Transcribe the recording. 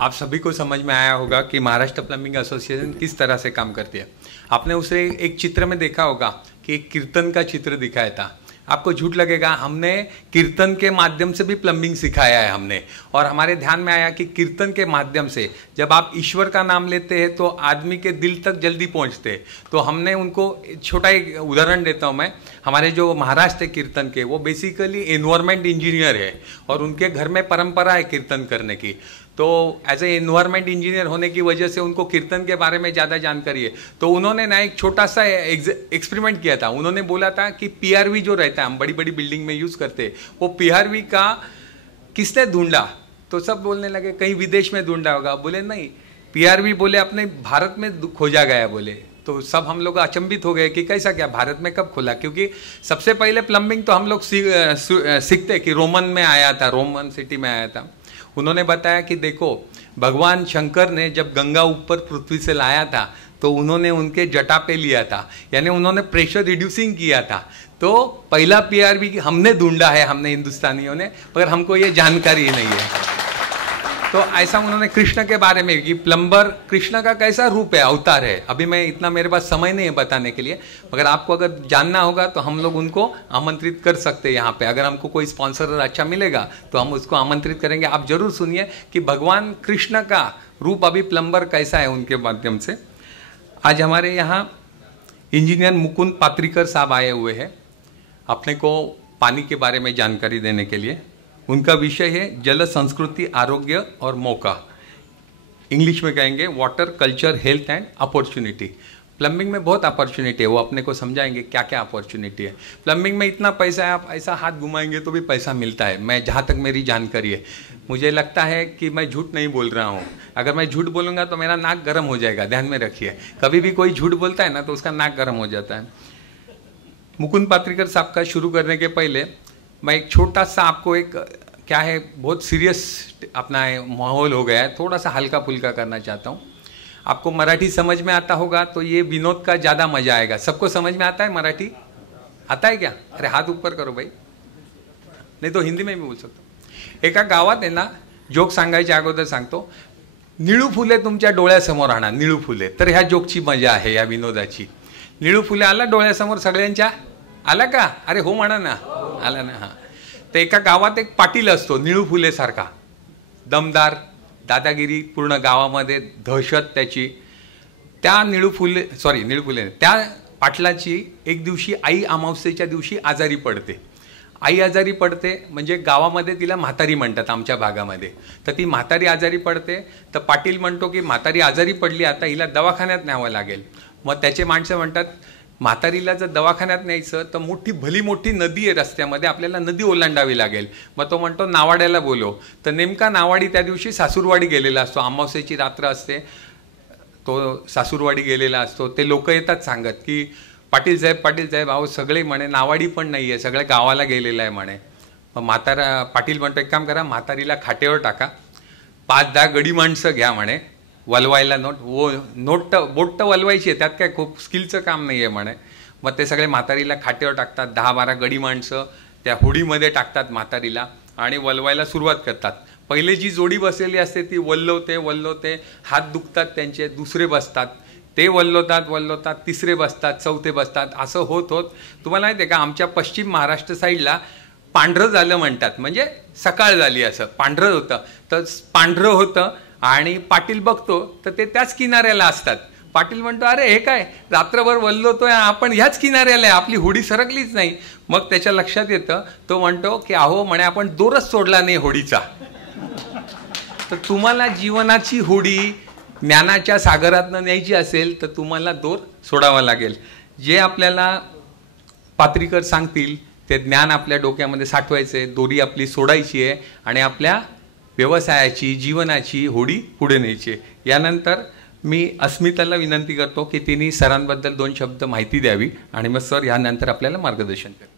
आप सभी को समझ में आया होगा कि महाराष्ट्र प्लम्बिंग एसोसिएशन किस तरह से काम करती है। आपने उसे एक चित्र में देखा होगा कि एक कीर्तन का चित्र दिखाया था। आपको झूठ लगेगा, हमने कीर्तन के माध्यम से भी प्लम्बिंग सिखाया है हमने। और हमारे ध्यान में आया कि कीर्तन के माध्यम से जब आप ईश्वर का नाम लेते हैं तो आदमी के दिल तक जल्दी पहुंचते हैं। तो हमने उनको छोटा एक उदाहरण देता हूं मैं। हमारे जो महाराष्ट्र है कीर्तन के, वो बेसिकली एनवायरमेंट इंजीनियर है और उनके घर में परंपरा है कीर्तन करने की। तो एज ए एनवायरमेंट इंजीनियर होने की वजह से उनको कीर्तन के बारे में ज़्यादा जानकारी है। तो उन्होंने ना एक छोटा सा एक्सपेरिमेंट किया था। उन्होंने बोला था कि पीआरवी जो रहता है, हम बड़ी बड़ी बिल्डिंग में यूज़ करते हैं, वो पीआरवी का किसने ढूंढा? तो सब बोलने लगे कहीं विदेश में ढूंढा होगा। बोले नहीं, पीआरवी बोले अपने भारत में खोजा गया बोले। तो सब हम लोग अचंभित हो गए कि कैसा क्या, भारत में कब खोला? क्योंकि सबसे पहले प्लम्बिंग तो हम लोग सीखते कि रोमन में आया था, रोमन सिटी में आया था। उन्होंने बताया कि देखो, भगवान शंकर ने जब गंगा ऊपर पृथ्वी से लाया था तो उन्होंने उनके जटा पे लिया था, यानी उन्होंने प्रेशर रिड्यूसिंग किया था। तो पहला पीआरवी हमने ढूंढा है, हमने हिंदुस्तानियों ने, मगर हमको ये जानकारी नहीं है। तो ऐसा उन्होंने कृष्ण के बारे में कि प्लम्बर कृष्ण का कैसा रूप है, अवतार है। अभी मैं इतना, मेरे पास समय नहीं है बताने के लिए, मगर आपको अगर जानना होगा तो हम लोग उनको आमंत्रित कर सकते हैं यहाँ पे। अगर हमको कोई स्पॉन्सर अच्छा मिलेगा तो हम उसको आमंत्रित करेंगे। आप जरूर सुनिए कि भगवान कृष्ण का रूप अभी प्लम्बर कैसा है उनके माध्यम से। आज हमारे यहाँ इंजीनियर मुकुंद पात्रिकर साहब आए हुए हैं अपने को पानी के बारे में जानकारी देने के लिए। उनका विषय है जल संस्कृति, आरोग्य और मौका। इंग्लिश में कहेंगे water, culture, health end opportunity. Plumbing में बहुत अपॉर्चुनिटी है, वो अपने को समझाएंगे क्या क्या अपॉर्चुनिटी है। प्लम्बिंग में इतना पैसा है, आप ऐसा हाथ घुमाएंगे तो भी पैसा मिलता है। मैं जहाँ तक मेरी जानकारी है, मुझे लगता है कि मैं झूठ नहीं बोल रहा हूँ। अगर मैं झूठ बोलूँगा तो मेरा नाक गर्म हो जाएगा, ध्यान में रखिए। कभी भी कोई झूठ बोलता है ना तो उसका नाक गर्म हो जाता है। मुकुंद पात्रिकर साहब का शुरू करने के पहले मैं एक छोटा सा आपको एक, क्या है, बहुत सीरियस अपना माहौल हो गया है, थोड़ा सा हल्का फुल्का करना चाहता हूँ। आपको मराठी समझ में आता होगा तो ये विनोद का ज़्यादा मजा आएगा। सबको समझ में आता है मराठी? आता है क्या? अरे हाथ ऊपर करो भाई, नहीं तो हिंदी में भी बोल सकतो। एका गावात आहे ना, जोक सांगायच्या अगोदर सांगतो, निळू फुले तुमच्या डोळ्यासमोर आणा, निळू फुले। तर ह्या जोकची मजा आहे, या विनोदाची। निळू फुले आला डोळ्यासमोर सगळ्यांच्या? आला का? अरे हो म्हणा ना, आला ना। हां, तर एका गावात एक पाटील असतो निळू फुले सारखा, दमदार, दादागिरी, पूर्ण गावामध्ये दहशत त्याची। त्या निळू फुले त्या पाटलाची एक दिवशी आई अमावस्येच्या दिवशी आजारी पडते। आई आजारी पडते म्हणजे गावामध्ये तिला म्हातारी म्हणतात आमच्या भागामध्ये। तर ती म्हातारी आजारी पडते, तर पाटील म्हणतो की म्हातारी आजारी पडली, आता हिला दवाखान्यात न्यावं लागेल। मग त्याचे माणसं म्हणतात म्हातारीला जर दवाखान्यात न्यायचं तर भली मोठी नदी आहे रस्त्यामध्ये, आपल्याला नदी ओलांडावी लागेल। मग तो म्हणतो नावाड्याला बोलव। तर नेमका नावाडी त्या दिवशी सासूरवाडी गेलेला असतो, अमावस्येची रात्र असते, तो सासूरवाडी गेलेला असतो। ते लोक येतात सांगत की पाटील साहेब अहो सगळे म्हणे नावाडी पण नाही आहे, सगळ्या गावाला गेलेला आहे म्हणे। मग पाटील म्हणतो एक काम करा, म्हातारीला खाटेवर टाका, 5-10 गडी माणसं घ्या म्हणे वलवायला, बोट वलवायची आहे, त्यात काय खूप स्किलचं काम नाही आहे म्हणे। मग ते सगळे म्हातारीला खाटेवर टाकतात, 10-12 गडी माणसं त्या होडीमध्ये टाकतात म्हातारीला आणि वलवायला सुरुवात करतात। पहिले जी जोडी बसलेली असते ती वल्लवते, हात दुखतात त्यांचे, दुसरे बसतात, ते वल्लवतात, तिसरे बसतात, चौथे बसतात। असं होत तुम्हाला माहिती आहे का, आमच्या पश्चिम महाराष्ट्र साईडला पांढरं झालं म्हणतात, म्हणजे सकाळ झाली असं पांढरं होतं। तर पांढरं होतं आणि पाटील बघतो तर ते त्याच किनाऱ्याला असतात। पाटील म्हणतो अरे हे काय, रात्रभर वल्लवतोय आपण, ह्याच किनाऱ्याला आहे, आपली होडी सरकलीच नाही। मग त्याच्या लक्षात येतं, तो म्हणतो की अहो म्हणे आपण दोरच सोडला नाही होडीचा। तर तुम्हाला जीवनाची होडी ज्ञानाच्या सागरातनं न्यायची असेल तर तुम्हाला दोर सोडावा लागेल। जे आपल्याला पात्रिकर सांगतील ते ज्ञान आपल्या डोक्यामध्ये साठवायचं, दोरी आपली सोडायची आहे आणि आपल्या व्यवसायाची, जीवनाची होडी पुढे न्यायची आहे। यानंतर मी अस्मिताला विनंती करतो की तिने सरांबद्दल 2 शब्द माहिती द्यावी आणि मग सर यानंतर आपल्याला मार्गदर्शन करतील।